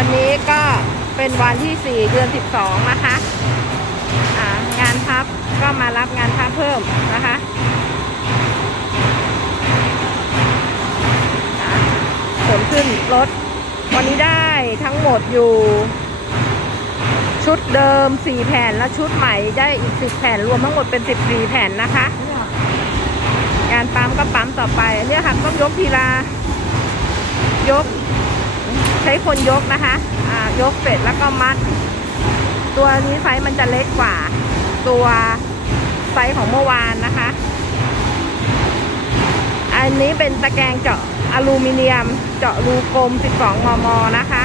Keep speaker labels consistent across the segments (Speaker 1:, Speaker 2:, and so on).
Speaker 1: วันนี้ก็เป็นวันที่ 4 เดือน 12 นะคะงานพับก็มารับงานพับเพิ่มนะคะอะขนขึ้นรถ วันนี้ได้ทั้งหมดอยู่ ชุดเดิม 4 แผ่น และชุดใหม่ได้อีก 10 แผ่น รวมทั้งหมดเป็น 14 แผ่นนะคะ งานปั๊มก็ปั๊มต่อไป เนี่ยค่ะต้องยกทีละยก ช้คนยกนะคะอ่ายกเสร็จแล้วก็มัด ตัวนี้ไซส์มันจะเล็กกว่า ตัวไซส์ของเมื่อวานนะคะ อันนี้เป็นตะแกรงเจาะอลูมิเนียม เจาะรูกลม 12 มม นะคะ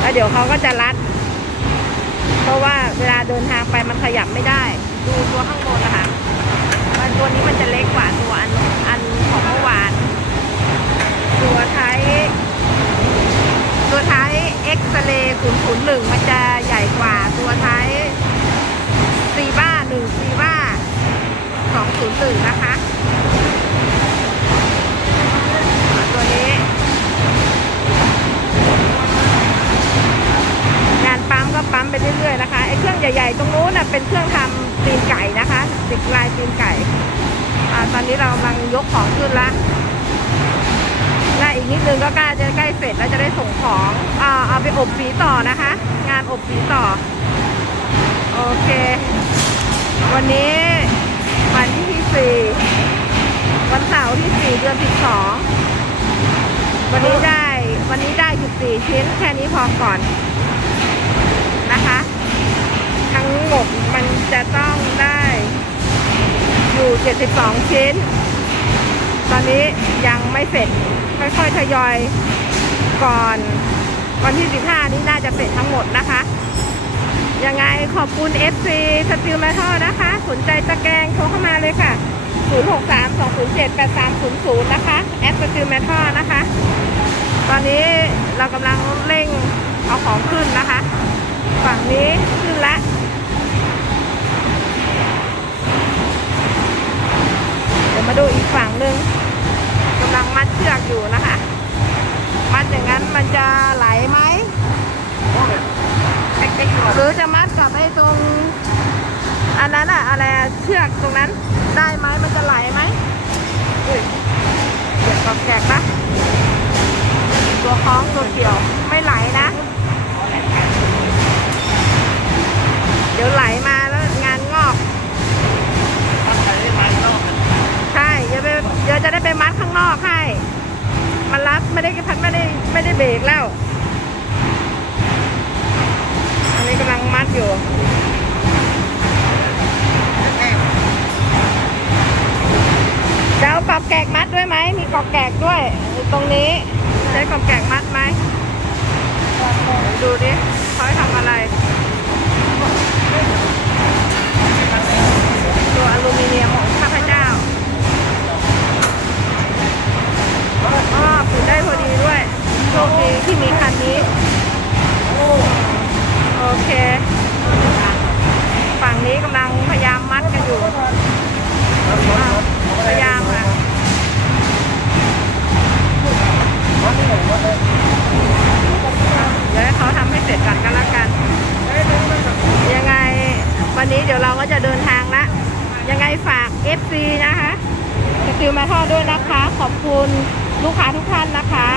Speaker 1: แล้วเดี๋ยวเขาก็จะรัด เพราะว่าเวลาเดินทางไปมันขยับไม่ได้ ดูตัวข้างบนนะคะ มันตัวนี้มันจะเล็กกว่าตัวอันอันของเมื่อวาน ตัวท้ายตัวท้ายเอ็กซเรย์001 มันจะใหญ่กว่า ตัวท้ายซีบ้า1ซีบ้า201 นะคะอ่าตัวนี้ งานปั๊มก็ปั๊มไปเรื่อยๆนะคะไอ้เครื่อง ใหญ่ ๆ ตรงนู้นน่ะเป็นเครื่องทำตีนไก่นะคะติดลายตีนไก่อตอนนี้เรากำลังยกของขึ้นละน่าอีกนิดนึงก็ใกล้จะใกล้เสร็จแล้วจะได้ส่งของเอาไปอบสีต่อนะคะ งานอบสีต่อ โอเค วันนี้วันที่สี่วันเสาร์ที่สี่เดือนสิบสองวันนี้ได้วันนี้ได้สิบสี่ชิ้นแค่นี้พอก่อนนะคะ ทั้งหมดมันจะต้องได้อยู่ 72 ชิ้น ตอนนี้ยังไม่เสร็จ ค่อยๆทยอยก่อน วันที่ 15 นี้น่าจะเสร็จทั้งหมดนะคะ ยังไงขอบคุณ FC สติลแมทัลนะคะ สนใจตะแกงโทรเข้ามาเลยค่ะ 0632078300 นะคะ แอปสติลแมทัลนะคะ ตอนนี้เรากำลังเร่งเอาของขึ้นนะคะ ฝั่งนี้ขึ้นละเดี๋ยวมาดูอีกฝั่งหนึ่งกำลังมัดเชือกอยู่นะคะ มัดอย่างนั้นมันจะไหลไหม จะมัดกับไอ้ตรง อันนั้นอะอะไรอะเชือกตรงนั้น ได้ไหมมันจะไหลไหมเดี๋ยวกอบแกกปะตัวคล้องตัวเกี่ยวไม่ไหลนะ เดี๋ยวไหลมาแล้วงานงอกใช่เดี๋ยวไปเดี๋ยวจะได้ไปมัดข้างนอกให้ มันรัดไม่ได้พัดไม่ได้ไม่ได้เบรกแล้ว อันนี้กำลังมัด อยู่จะเอากรอบแกกมัดด้วยไหม มีกรอบแกกด้วย ตรงนี้ ใช้กรอบแกกมัดไหม ดูดิเขาทำอะไรตัวอลูมิเนียมของข้าพเจ้าอ๋อผูกได้พอดีด้วย โชคดีที่มีคันนี้ โอเค นี้กำลังพยายามมัดกันอยู่ พยายามค่ะเดี๋ยวให้เขาทำให้เสร็จก่อนกันแล้วกัน ยังไงวันนี้เดี๋ยวเราก็จะเดินทางละ ยังไงฝาก FC นะคะสติลมาทอดด้วยนะคะ ขอบคุณลูกค้าทุกท่านนะคะ